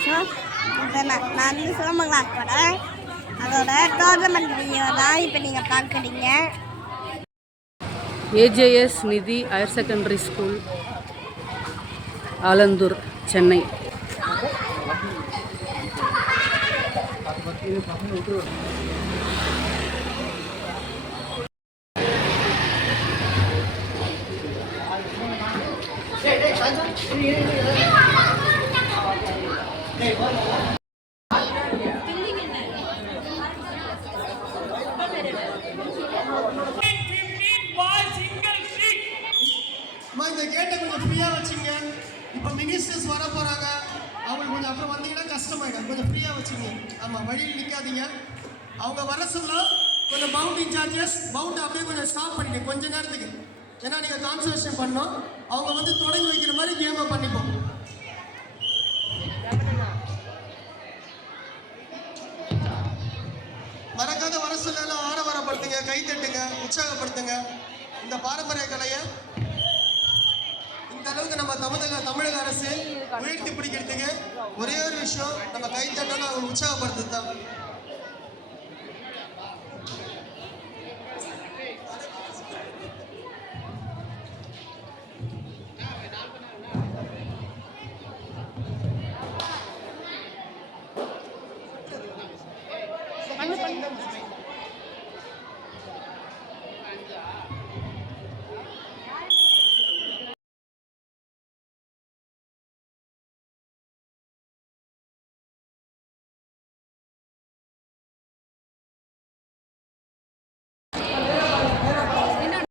வருஷம் நான் வந்து சிலம்பங்களாக்கோட அதோட டோர்னமெண்ட் வீடியோ தான் இப்போ நீங்கள் பார்க்குறீங்க. ஏஜேஎஸ் நிதி higher secondary school, Alandur, Chennai. இந்த கேட்டை கொஞ்சம் ஃப்ரீயாக வச்சுங்க. இப்போ மினிஸ்டர்ஸ் வர போகிறாங்க, அவங்களுக்கு கொஞ்சம் அப்புறம் வந்தீங்கன்னா கஷ்டமாயிடும். கொஞ்சம் ஃப்ரீயாக வச்சுங்க. ஆமாம், வழியில் நிற்காதீங்க. அவங்க வர சொல்ல கொஞ்சம் பவுண்ட் இன்சார்ஜஸ் பவுண்டை அப்படியே கொஞ்சம் ஸ்டாப் பண்ணிங்க கொஞ்ச நேரத்துக்கு. ஏன்னா நீங்கள் கான்சன்ட்ரேஷன் பண்ணோம். அவங்க வந்து தொடங்கி வைக்கிற மாதிரி கேமை பண்ணிப்போம். மறக்காத வர சொல்லலாம், ஆரவாரப்படுத்துங்க, கை தட்டுங்க, உற்சாகப்படுத்துங்க. இந்த பாரம்பரிய கலையை இந்த அளவுக்கு நம்ம தமிழக அரசு உயர்த்தி பிடிக்கிறதுக்கு ஒரே ஒரு விஷயம், நம்ம கை தட்டணும், அவங்க உற்சாகப்படுத்துது தான்.